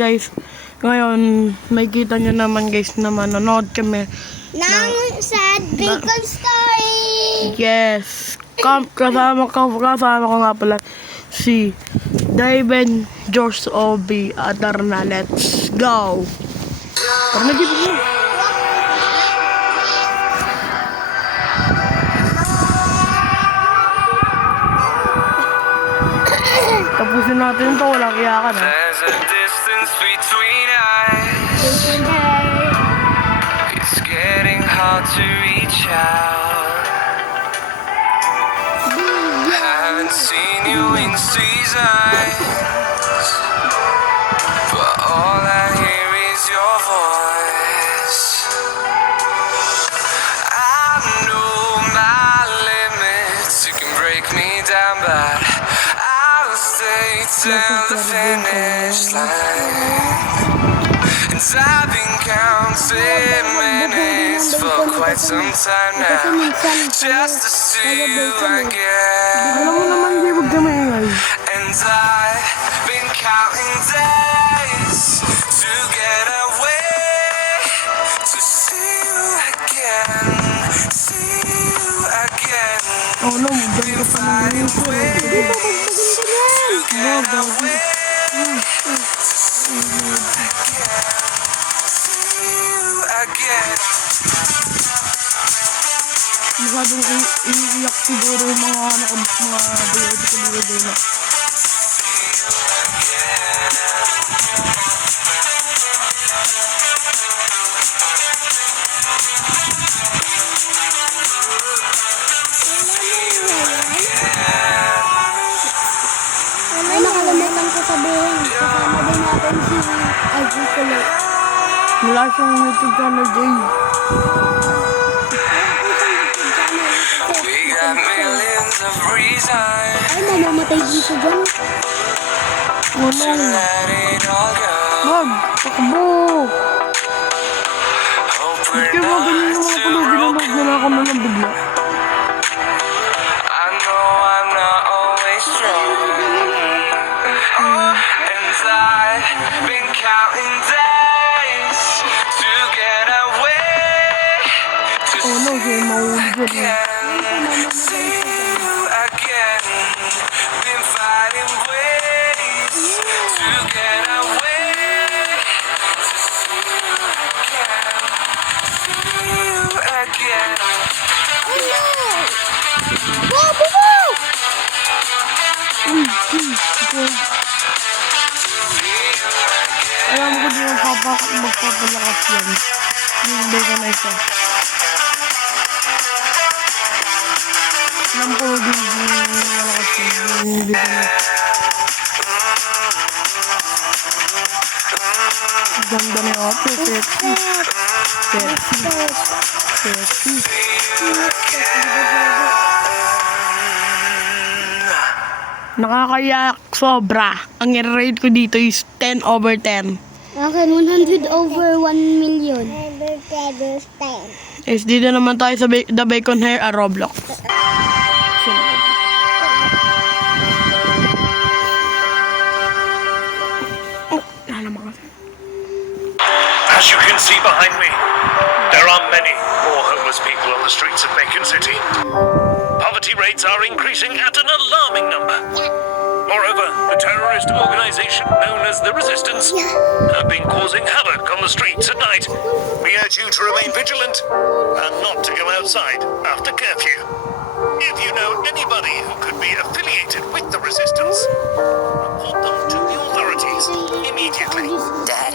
guys. Ngayon, makikita nyo naman guys na manonood kami ng sad bacon story. Yes. Kasama ko nga pala si Daven, George Obi at Darna. Let's go. Tara na, give me. Tapusin natin ito, walang iyakan ha. There's a distance between us. It's getting hard to reach out. Haven't seen you in seasons, but all I hear is your voice. I know my limits. You can break me down, but I'll stay till the finish line. And I've been counting minutes for quite some time now, just to see you again. Alam mo naman, di wag ka maingay. And I've been counting days to get away, to see you again, see you again. Oh no, dyan ka pa naman yung masyadong iiyak siguro yung mga buhay na. Ay, nakalimutan ko sabihin. Kasama din natin si Ivy Colette. Wala siyang YouTube channel, Jay. We got millions of reasons Ay, mamamatay din siya dyan. to let it all go. Wag, takbo. Hope Ba't we're kayo mga ganyan not yung mga too pulubi na broken. nagdala ka na ng bigla? I know I'm not always strong, and I've been counting days to get away, to Oh no, see Jay, you mahulog yun. again, see you again. Been finding ways to get away, to see you again, see you again. Ay, no! Wow, bubo! Alam ko di magpapalakas yan. Yung bacon na isa. Alam ko di malakas yan. Yung bacon na isa. Ganda na yung ate. Sexy. Sexy. Nakakayak sobra. Ang i-rate ko dito is 10 over 10. Akin, 100 over 1 million. Is dito naman tayo sa The Bacon Hair at Roblox. As you can see behind me, there are many more homeless people on the streets of Bacon City. Poverty rates are increasing at an alarming number. Moreover, the terrorist organization known as the Resistance have been causing havoc on the streets at night. We urge you to remain vigilant and not to go outside after curfew. If you know anybody who could be affiliated with the Resistance, report them to the authorities immediately. Dad,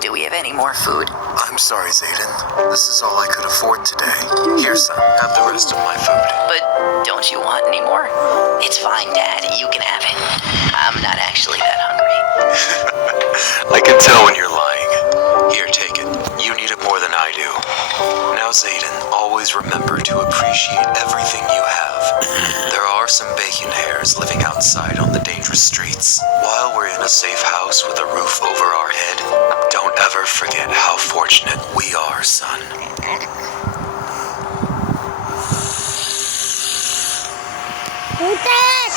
do we have any more food? I'm sorry, Zayden. This is all I could afford today. Here, son, have the rest of my food. But don't you want any more? It's fine, Dad. You can have it. I'm not actually that hungry. I can tell when you're lying. Here, take it. You need it more than I do. Now, Zayden, always remember to appreciate everything you have. There are some bacon hairs living outside on the dangerous streets. While we're in a safe house with a roof over our head, don't ever forget how fortunate we are, son. Putas!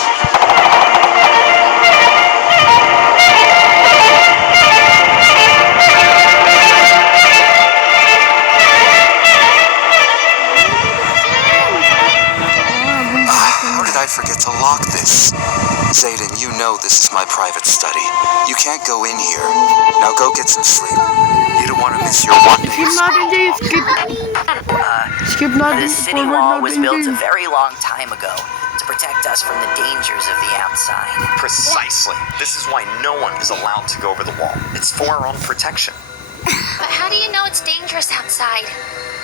private study. You can't go in here. Now go get some sleep. You don't want to miss your one day. Skip natin, Jay. Skip natin. The city Forward wall was natin, built Jay. a very long time ago to protect us from the dangers of the outside. Precisely. This is why no one is allowed to go over the wall. It's for our own protection. But how do you know it's dangerous outside?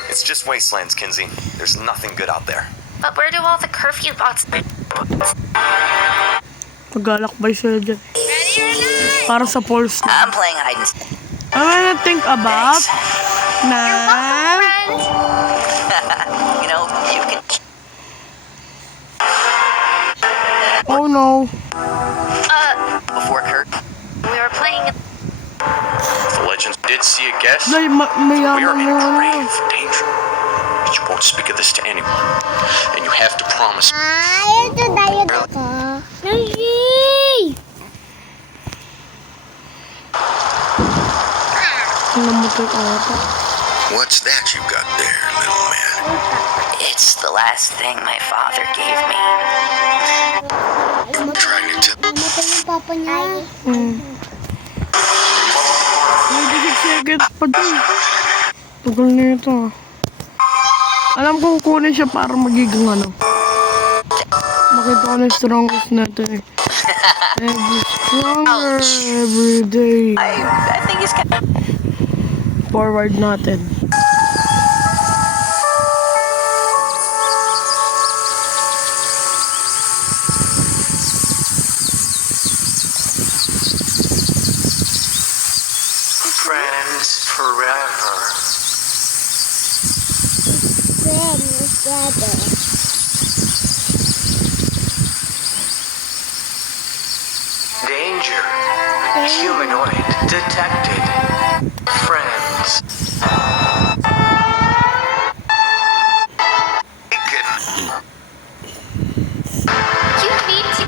It's just wastelands, Kinsey. There's nothing good out there. But where do all the curfew bots... Maglalakbay sila dyan. Para sa polls na. I'm playing hide and seek. I wanna think about na... Friend! You know, you can... Oh no. Before Kurt. We were playing... The legends did see a guest. Dahil We are mayaman in mo ano. grave danger. But you won't speak of this to anyone. And you have to promise. Ito diet ako. Nancy! Namatay ka ata. What's that you got there, little man? It's the last thing my father gave me. Trying to tell Namatay yung papa niya. May 6 seconds pa dun. Tagal na ito ah. Alam kong kunin siya para magiging ano. Makita ko na yung strongest natin eh. Every stronger every day. I think he's kind Forward natin. Friends forever. Friends, brother. Danger. Humanoid detected. Friends. You need to...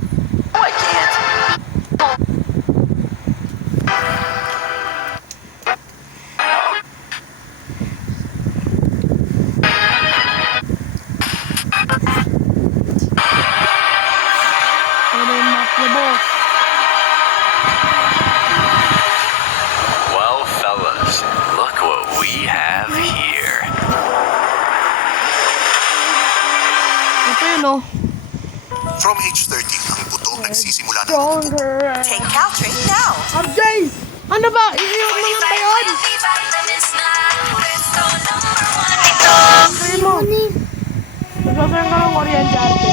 Oh, I can't. Ano yung map niya, boss? Well, fellas, look what we have here. Ito yun oh. From age 13, ang buto nagsisimula ng Stronger. Take Caltrate now. RJ! Ano ba? Iiyak mo lang ba yun? Sabi mo. Magsasayan ka ng kuryente, RJ.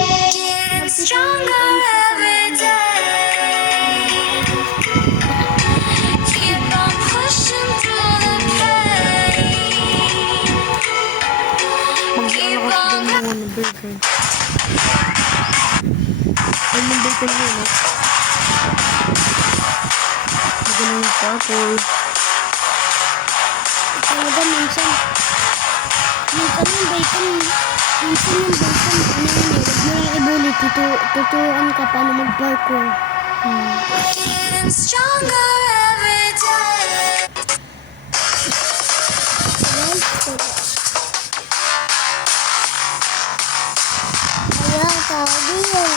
Maglalakas din yung ano, bacon. Ay, yung bacon yun, no? Magaling yung purple. Talaga minsan yung bacon, ano yun eh, huwag mo lang ibulit, tuturuan ka paano mag-parkour. Ayaw, tawag yun.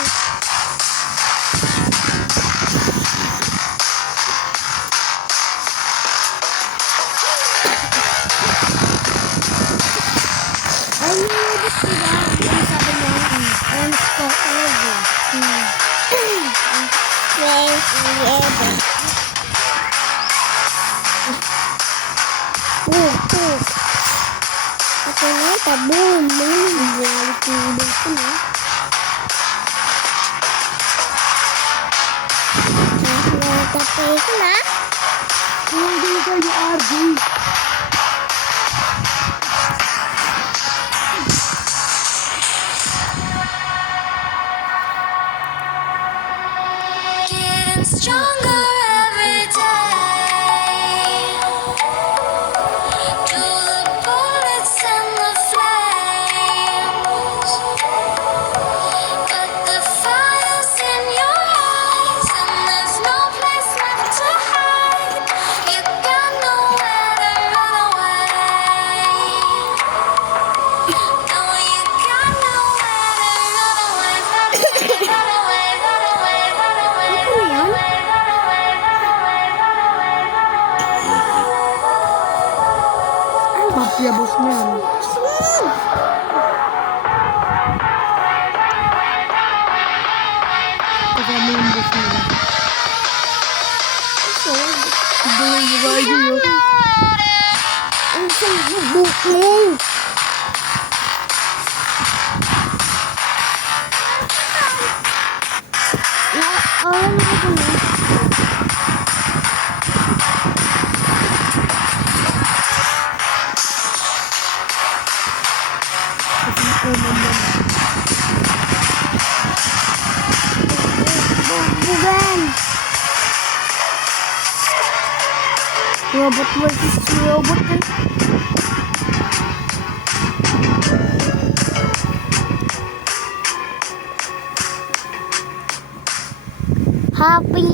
Ay, ba't diba? Yung sabi mo, friends forever. Friends forever. Puh. Ito na, taboom. Balik yung ko na. Natapay ko na. Hindi kayo, RJ. Stronger every day. To the bullets and the flames. But the fire's in your eyes, and there's no place left to hide. You got nowhere to run away. No, you got nowhere to run away. Run away, run away, run away, run away, run away, run away. Mafia boss na yan. Kasama yung boss nila. Ito yung radyo yun. Ang sabuk mo. Alam mo ito na. Bugan. Robot versus robot kan. Happy.